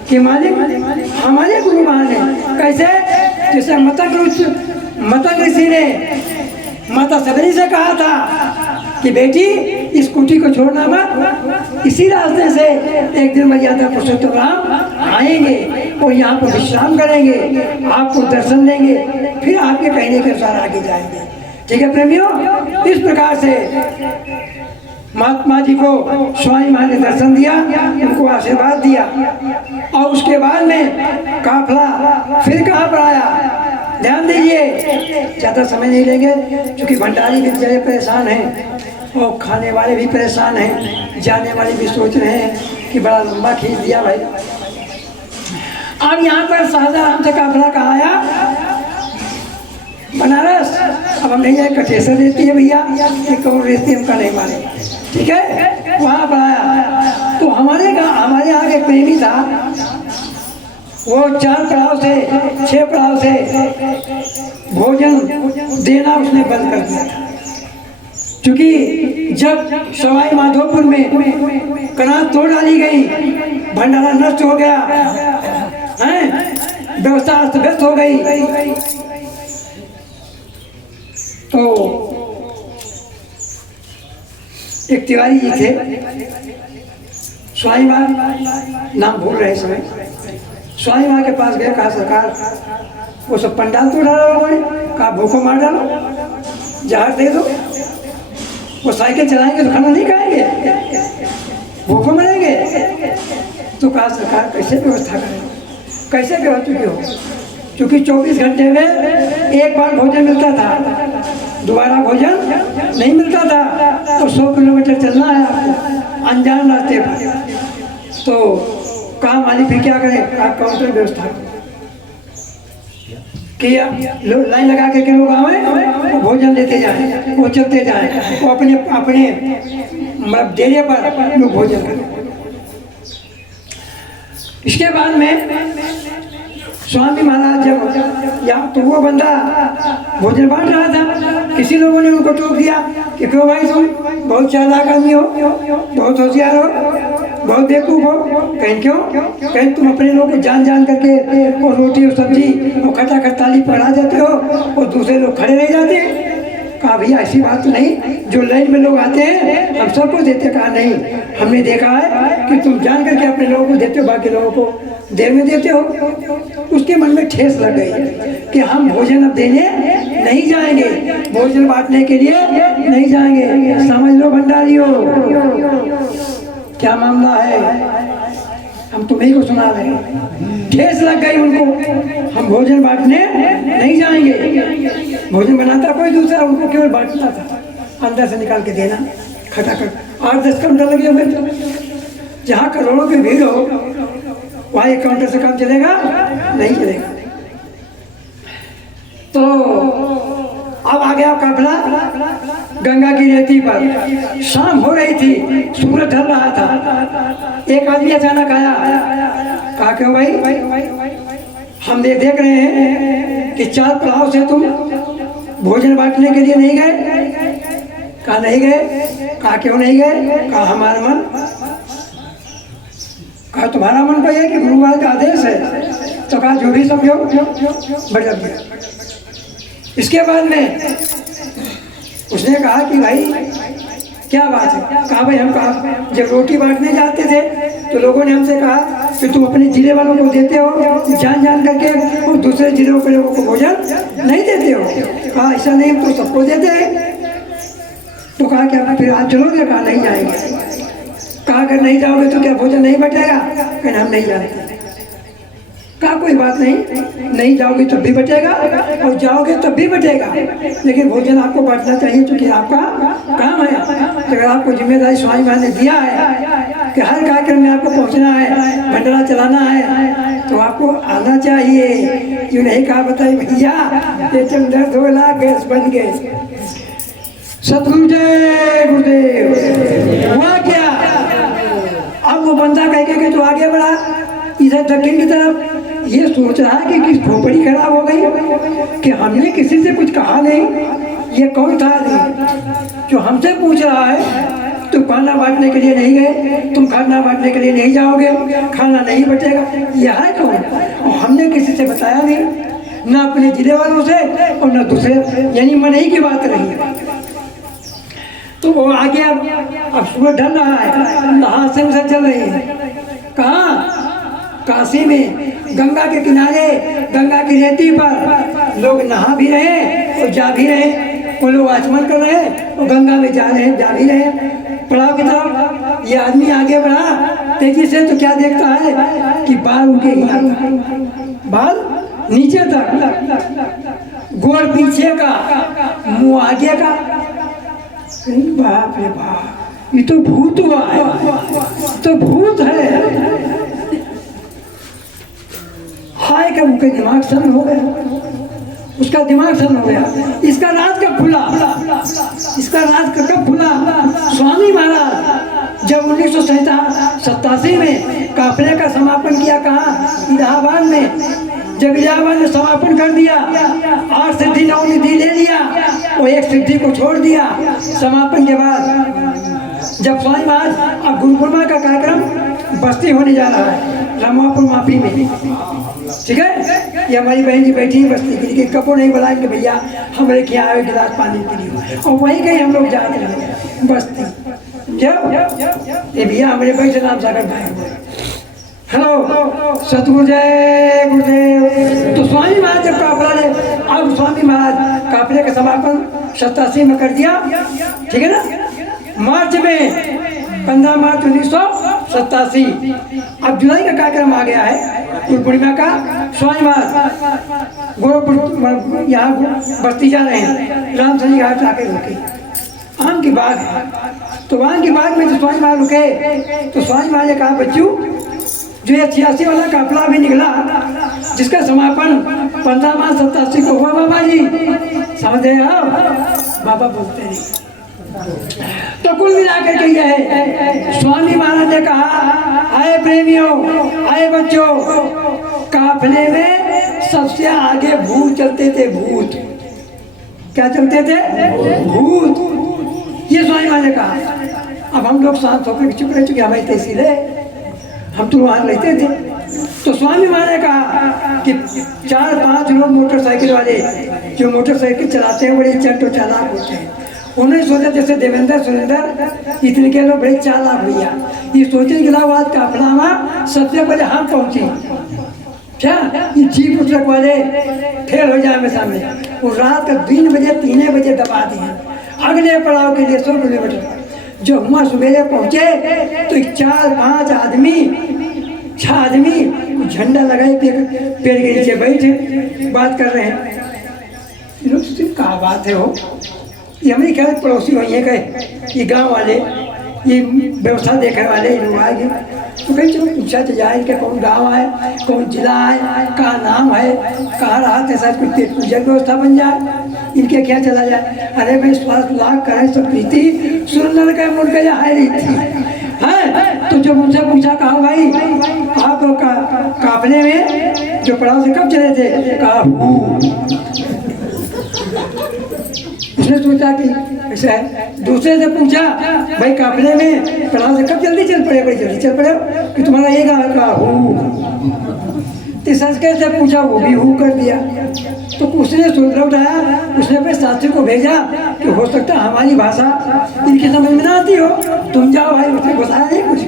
कि मालिक हमारे गुरु महाराज ने कैसे, जैसे मतंग ऋषि ने माता सबरी से कहा था कि बेटी इस कुटी को छोड़ना मत, इसी रास्ते से एक दिन मर्यादा पुरुषोत्तम राम आएंगे वो यहाँ पर विश्राम करेंगे, आपको दर्शन देंगे, फिर आपके कहने के अनुसार आगे जाएंगे। ठीक है प्रेमियों, इस प्रकार से महात्मा जी को स्वामी महाराज ने दर्शन दिया, उनको आशीर्वाद दिया और उसके बाद में काफला फिर कहाँ पर आया। ध्यान दीजिए, ज़्यादा समय नहीं लेंगे क्योंकि भंडारी भी बेचारे परेशान हैं और खाने वाले भी परेशान हैं, जाने वाले भी सोच रहे हैं कि बड़ा लंबा खींच दिया भाई। अब यहाँ पर शाहजहां से काफला कहाँ आया, बनारस। अब हम नहीं जाए, कटेसर रहती है भैया, ये कौन रहती है हमका नहीं माने। ठीक है, वहाँ पर आया तो हमारे यहाँ के प्रेमी था, वो 4 पड़ाव से 6 पड़ाव से भोजन देना उसने बंद कर दिया था। क्योंकि जब सवाई माधोपुर में कनात तोड़ डाली गई, भंडारा नष्ट हो गया, व्यवस्था अस्त व्यस्त हो गई, तो एक तिवारी जी थे, स्वामी माँ नाम भूल रहे समय, स्वामी माँ के पास गया, कहा सरकार वो सब पंडाल तो डाला लोगों ने, कहा भूखों मार डालो, जहर दे दो, वो साइकिल चलाएंगे तो खाना नहीं खाएंगे, भूखों मरेंगे। तो कहा सरकार कैसे व्यवस्था करें, कैसे कह चुके हो, क्योंकि 24 घंटे में एक बार भोजन मिलता था, दोबारा भोजन नहीं मिलता था, तो 100 किलोमीटर चलना है आपको अनजान रास्ते पर। तो कहा मालिक फिर क्या करें, आप काउंटर व्यवस्था किया, लाइन लगा के लोग आए, वो भोजन लेते जाएं, वो चलते जाएं, वो अपने अपने मतलब डेरे पर लोग भोजन करें। इसके बाद में स्वामी महाराज जब या तो वो बंदा भोजन बांट रहा था, किसी लोगों ने उनको टोक दिया कि क्यों भाई तुम बहुत चालाक आदमी हो, बहुत होशियार हो, बहुत बेवकूफ़ हो। कहीं क्यों, कहीं तुम अपने लोगों को जान जान करके वो रोटी और सब्जी वो खटा खटाली पढ़ा देते हो और दूसरे लोग खड़े रह जाते हैं। कहा भैया ऐसी बात तो नहीं, जो लाइन में लोग आते हैं हम सबको देते। कहा नहीं, हमने देखा है कि तुम जान करके अपने लोगों को देते हो, बाकी लोगों को देर में देते हो। उसके मन में ठेस लग गई कि हम भोजन अब देने नहीं जाएंगे, भोजन बांटने के लिए नहीं जाएंगे। समझ लो भंडारियों क्या मामला है, हम तुम्हीं को सुना रहे हैं। ठेस लग गई उनको, हम भोजन बांटने नहीं जाएंगे। भोजन बनाता कोई दूसरा, उनको केवल बांटता था, अंदर से निकाल के देना खटाखट। 8-10 काउंटर लगे हुए थे, जहाँ करोड़ों की भीड़ हो वहाँ एक काउंटर से काम चलेगा नहीं चलेगा। तो अब आ गया काफला गंगा की रेती पर, शाम हो रही थी, सूरज ढल रहा था। एक आदमी अचानक आया, कहा क्यों भाई हम देख रहे हैं कि 4 पड़ाव से तुम भोजन बांटने के लिए नहीं गए। कहा नहीं गए। कहा क्यों नहीं गए। कहा हमारा मन। कहा तुम्हारा मन को है कि गुरु महाराज का आदेश है। तो कहा जो भी समझो बढ़ गया। इसके बाद में उसने कहा कि भाई क्या बात है। कहा भाई हम कहा जब रोटी बांटने जाते थे तो लोगों ने हमसे कहा कि तुम अपने जिले वालों को देते हो जान जान करके और दूसरे जिलों के लोगों को भोजन नहीं देते हो। कहा ऐसा नहीं, हम तो सबको देते हैं। तो कहा क्या फिर आप चलोगे। कहा नहीं जाएंगे। कहा अगर नहीं जाओगे तो क्या भोजन नहीं बटेगा। कहना हम नहीं जाते। कहा कोई बात नहीं, नहीं जाओगे तब भी बटेगा और जाओगे तब भी बटेगा, लेकिन भोजन आपको बांटना चाहिए क्योंकि आपका काम है। अगर आपको जिम्मेदारी स्वामी महाराज ने दिया है कि हर कार्यक्रम में आपको पहुंचना है, भंडारा चलाना है, तो आपको आना चाहिए। क्यों नहीं कहा बताइए भैया ये तुम दर्द हो ला गैस बन गए। सतगुरु जय गुरुदेव। हुआ क्या, अब वो बंदा कह के तो आगे बढ़ा इधर दक्षिण की तरफ। ये सोच रहा है कि किस खोपड़ी खराब हो गई कि हमने किसी से कुछ कहा नहीं। ये कौन था जो हमसे पूछ रहा है तुम खाना बांटने के लिए नहीं गए, तुम खाना बांटने के लिए नहीं जाओगे, खाना नहीं बचेगा। यह है कौन। और हमने किसी से बताया नहीं, ना अपने जिले वालों से और न दूसरे, यानी मन ही की बात रही। तो वो आ गया। अब सूरज ढल रहा है, नहा से चल रही है। कहाँ काशी में गंगा के किनारे, गंगा की रेती पर लोग नहा भी रहे और जा भी रहे। वो लोग आचमन कर रहे हैं और गंगा में जा रहे हैं, जा भी रहे हैं। पड़ाव की तरफ ये आदमी आगे बढ़ा तेजी से, तो क्या देखता है कि बाल उनके यहाँ तक, बाल नीचे तक, गोड़ पीछे का, मुंह आगे का। बाप रे बाप, ये तो भूत हुआ है, तो भूत है। हाय का उनका दिमाग सन हो गया, उसका दिमाग सन हो गया। इसका राज कब खुला, इसका राज कब खुला? स्वामी महाराज जब 1987 में काफले का समापन किया, कहाँ? इलाहाबाद में। जब इलाहाबाद में समापन कर दिया, 8 सिद्धि 9 निधि ले लिया, वो एक सिद्धि को छोड़ दिया। समापन के बाद जब स्वामी महाराज अब गुरु पूर्णिमा का कार्यक्रम बस्ती होने जा रहा है रामापुर माफी में, ठीक है, ये हमारी बहन जी बैठी है बस्ती की, लेकिन कपो नहीं बुलाएंगे भैया हमारे क्या आए गिलास पानी के लिए, और वहीं कहीं हम लोग जाते हैं बस्ती। जब ये भैया हमारे बैठे राम सागर भाई, हेलो सतगुरु जय गुरुदेव। तो स्वामी महाराज जब काफला ले, अब स्वामी महाराज काफले का समापन 87 में कर दिया, ठीक है ना। मार्च में 15 मार्च 1987, अब जुलाई का कार्यक्रम आ गया है गुरु पूर्णिमा का। स्वामी महाराज गोरखपुर यहाँ बस्ती जा रहे हैं, रामसरी घाट आके रुके, आम की बाग है। तो आम की बाग में जो स्वामी महाराज रुके, तो स्वामी महाराज ने कहा बच्चों, जो ये 86 वाला काफला भी निकला, जिसका समापन 15 मार्च 87 को हुआ, बाबा जी समझ रहे हो? बाबा बोलते नहीं। तो कुल मिलाकर के यह है, स्वामी महाराज ने कहा, आए प्रेमियों, आए बच्चों, काफले में सबसे आगे भूत चलते थे। भूत क्या चलते थे? भूत। ये स्वामी महाराज ने कहा। अब हम लोग शांत होकर चुप रह चुके, हमारी तहसील है, हम तो वहाँ रहते थे। तो स्वामी महाराज ने कहा कि 4-5 लोग मोटरसाइकिल वाले जो मोटरसाइकिल चलाते हैं बड़े चंट और चालाक होते हैं। उन्होंने सोचा जैसे देवेंद्र सुरेंद्र इतने के लोग बड़े चालाक भैया, ये सोचे इलाहाबाद का अपनावा सबसे पहले हम पहुँचे, क्या ये चीफ ट्रक वाले फेल हो जाए हमेशा में। वो रात का 3 बजे 3 बजे दबा दिए अगले पड़ाव के लिए 100 किलोमीटर। जो हुआ सवेरे पहुँचे तो 4-5 आदमी, 6 आदमी झंडा लगाए पेड़ के नीचे बैठे बात कर रहे हैं। लोग सोचते कहाँ बात है हो, ये हमारे क्या पड़ोसी वही है, कहे ये गांव वाले, ये व्यवस्था देखने वाले लोग आएंगे। तो कहीं चलो पूछा तो जाए कि कौन गांव है, कौन जिला है, कहाँ नाम है, कहाँ राहत है, शायद कुछ पेट पूजा व्यवस्था बन जाए, इनके क्या चला जाए। अरे भाई स्वास्थ्य लाभ करें सब प्रीति सुंदर का मुनका यहाँ रही थी है। तो जब उनसे पूछा, कहा भाई आप काफले में जो पड़ाव से कब चले थे? कहा उसने सोचा कि ऐसा है। दूसरे से पूछा, भाई काफले में पड़ाव से कब जल्दी चल पड़े? बड़ी जल्दी चल पड़े कि तुम्हारा ये गाँव का संस्कृत से पूछा, वो भी हु कर दिया। तो उसने सूत्र उठाया, उसने अपने साथी को भेजा कि हो सकता हमारी भाषा इनकी समझ में ना आती हो, तुम जाओ भाई। उसने बताया नहीं कुछ,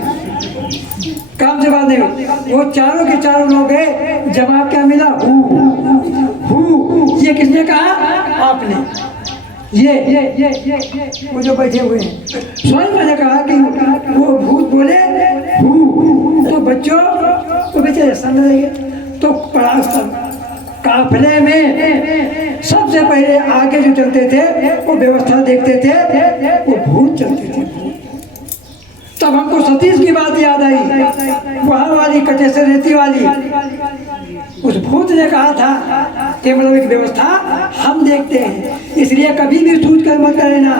काम से बात नहीं हुई। वो चारों के चारों लोग गए, जवाब क्या मिला? हु। ये किसने कहा? आपने। ये वो जो बैठे हुए हैं, स्वयं मैंने कहा कि वो भूत बोले हु। तो बच्चों तो बेचारे समझ रहे। तो पड़ाव काफले में सबसे पहले आगे जो चलते थे वो व्यवस्था देखते थे, वो भूत चलते थे। तब हमको सतीश की बात याद आई, वहाँ वाली कटे से रेती वाली। उस भूत ने कहा था कि मतलब एक व्यवस्था हम देखते हैं, इसलिए कभी भी सोच कर मत करना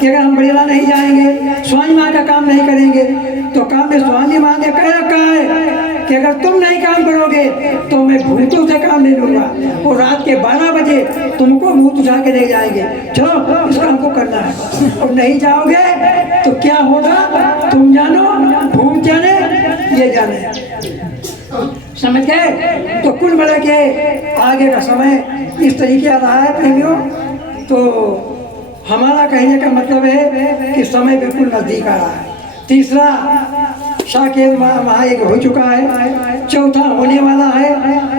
कि अगर हम बड़ेला नहीं जाएंगे, स्वामी माँ का काम नहीं करेंगे, तो काम में स्वामी माँ ने कह रखा है कि अगर तुम नहीं काम करोगे तो मैं भूतों से काम ले लूंगा और रात के 12 बजे तुमको भूत उठा के ले जाएंगे। चलो इसका हमको करना है, और नहीं जाओगे तो क्या होगा तुम जानो, भूत जाने, ये जाने। समझ गए? तो कुल मिला के आगे का समय इस तरीके आ रहा है प्रेमियों। तो हमारा कहने का मतलब है कि समय बिल्कुल नजदीक आ रहा है। तीसरा साकेत वहाँ एक हो चुका है, चौथा होने वाला है।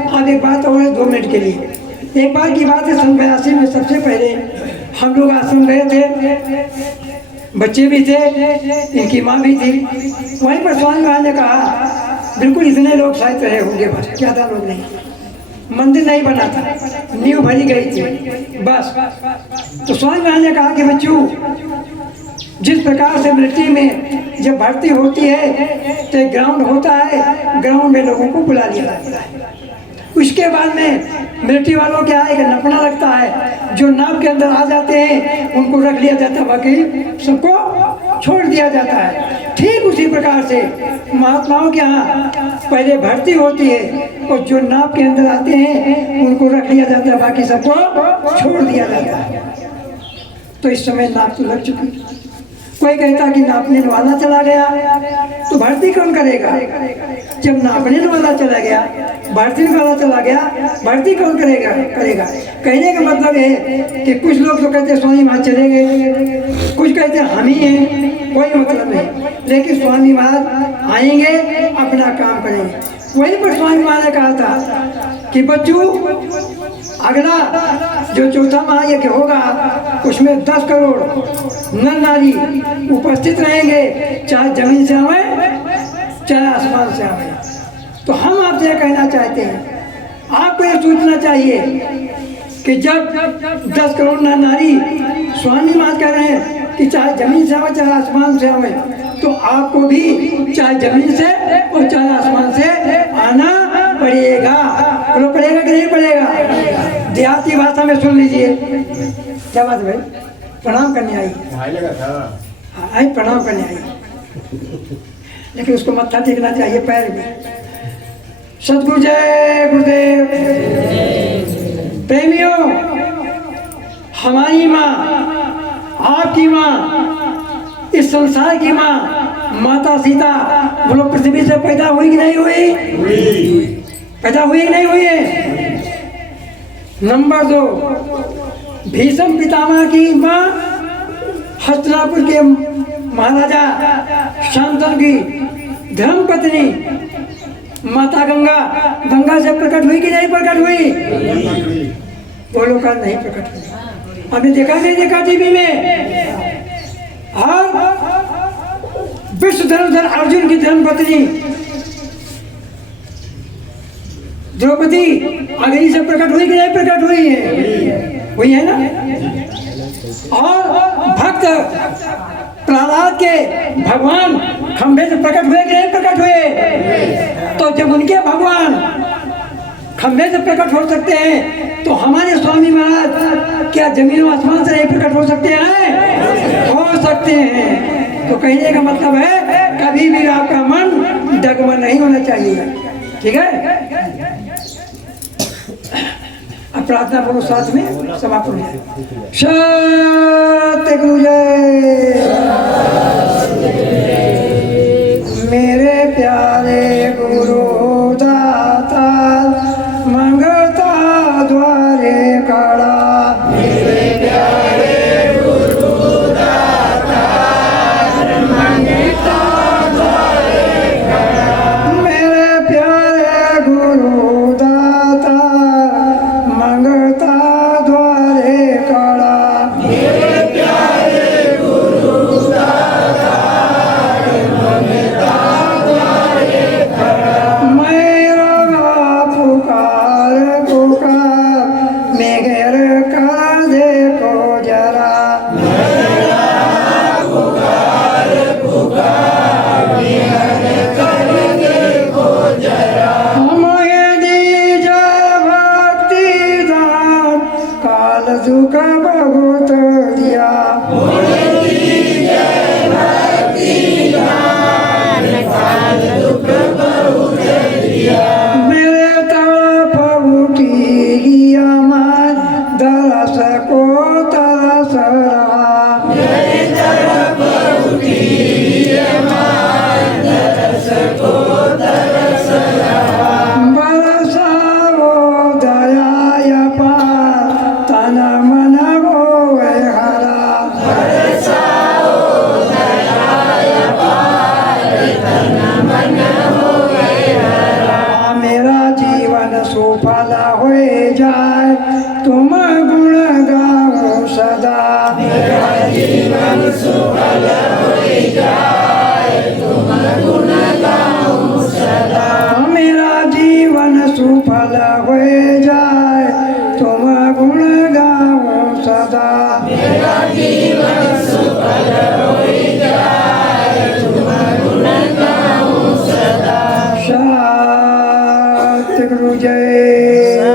अब एक बात और है 2 मिनट के लिए। एक बार की बात है, सन 82 में सबसे पहले हम लोग आश्रम गए थे, बच्चे भी थे, इनकी माँ भी थी। वहीं पर स्वामी महाराज ने कहा, बिल्कुल इतने लोग शायद रहे होंगे, बस ज़्यादा लोग नहीं, मंदिर नहीं बना था, नींव भरी गई थी बस। तो स्वामी महाराज ने कहा कि बच्चों, जिस प्रकार से मिलिट्री में जब भर्ती होती है तो एक ग्राउंड होता है, ग्राउंड में लोगों को बुला लिया जाता है। उसके बाद में मिलिट्री वालों क्या है कि नपना लगता है, जो नाव के अंदर आ जाते हैं उनको रख लिया जाता है, बाकी सबको छोड़ दिया जाता है। ठीक उसी प्रकार से महात्माओं के यहाँ पहले भर्ती होती है और जो नाव के अंदर आते हैं उनको रख लिया जाता है, बाकी सबको छोड़ दिया जाता है। तो इस समय नाव तो लग चुकी। कोई कहता कि नापने वाला चला गया तो भर्ती कौन करेगा? जब नापने वाला चला गया, भर्ती वाला चला गया, भर्ती कौन करेगा? कहने का मतलब है कि कुछ लोग तो कहते स्वामी महाराज चले गए, कुछ कहते हम ही हैं, कोई मतलब नहीं। लेकिन स्वामी महाराज आएंगे, अपना काम करेंगे। वहीं पर स्वामी महाराज ने कहा था कि बच्चों, अगला जो चौथा महायज्ञ होगा उसमें 10 करोड़ नर नारी उपस्थित रहेंगे, चाहे जमीन से आवे चाहे आसमान से आवे। तो हम आपसे कहना चाहते हैं, आपको ये सोचना चाहिए कि जब 10 करोड़ नर नारी स्वामी महाराज कह रहे हैं कि चाहे जमीन से आवे चाहे आसमान से आवे, तो आपको भी चाहे जमीन से और चाहे आसमान से आना पड़ेगा। बोलो पड़ेगा कि नहीं पड़ेगा? देहाती भाषा में सुन लीजिए। क्या बात भाई? प्रणाम करने आई? आई प्रणाम करने आई, लेकिन उसको मत्था टेकना चाहिए पैर में। सतगुरु जय गुरुदेव। प्रेमियों, हमारी माँ, आपकी माँ, इस संसार की माँ माता सीता बोलो पृथ्वी से पैदा हुई कि नहीं हुई? पैदा हुई कि नहीं हुई है? नंबर 2, भीष्म पितामह की माँ हस्तिनापुर के महाराजा शांतनु की धर्मपत्नी माता गंगा, गंगा से प्रकट हुई कि नहीं प्रकट हुई? बोलो का नहीं प्रकट हुई। आपने देखा नहीं देखा टीवी में? और विश्व धनुर्धर अर्जुन की धर्मपत्नी द्रौपदी अग्नि से प्रकट हुई कि नहीं प्रकट हुई है? हुई है ना? और भक्त प्रहलाद के भगवान खंभे से प्रकट हुए कि नहीं प्रकट हुए? तो जब उनके भगवान खंभे से प्रकट हो सकते हैं तो हमारे स्वामी महाराज क्या जमीन और आसमान से नहीं प्रकट हो सकते हैं? हो सकते हैं। तो कहने का मतलब है कभी भी आपका मन डगमग नहीं होना चाहिए। ठीक है? अब प्रार्थना करो, साथ में समापन है। सत्य गुरु जय। मेरे प्यारे गुरु दाता मंगता द्वारे कड़ा, मेरे प्यारे गुरु दाता मंगता द्वारे कड़ा, मेरे प्यारे गुरु दाता मंगता द्वारे कड़ा, मेरे प्यारे गुरु दाता मंगता द्वारे कड़ा। मैं रोगा पुकार पुकार मेघर कर देखो जरा, मेरा पुकार पुकार मेघर कर देखो जरा। हमें दीजिए भक्ति दान, काल दुख बहुत दिया, हमें दीजिए भक्ति दान, काल दुख बहुत दिया। मेरे तरफ उठी गिया मान, दरस को तरस रहा, मेरे तरफ उठी गिया मान, दरस को तरस रहा। बरसाओ दया पार, तन मन को हुए जाए तुम गुण गाओ सदा। मेरा जीवन सुफल होए जाए तुम गुण गाऊं सदा। मेरा जीवन सुफल हुए जाए तुम गुण गाओ सदा। मेरा जीवन सुफल होए जाए तुम गुण गाऊं सदा। सतगुरु जय।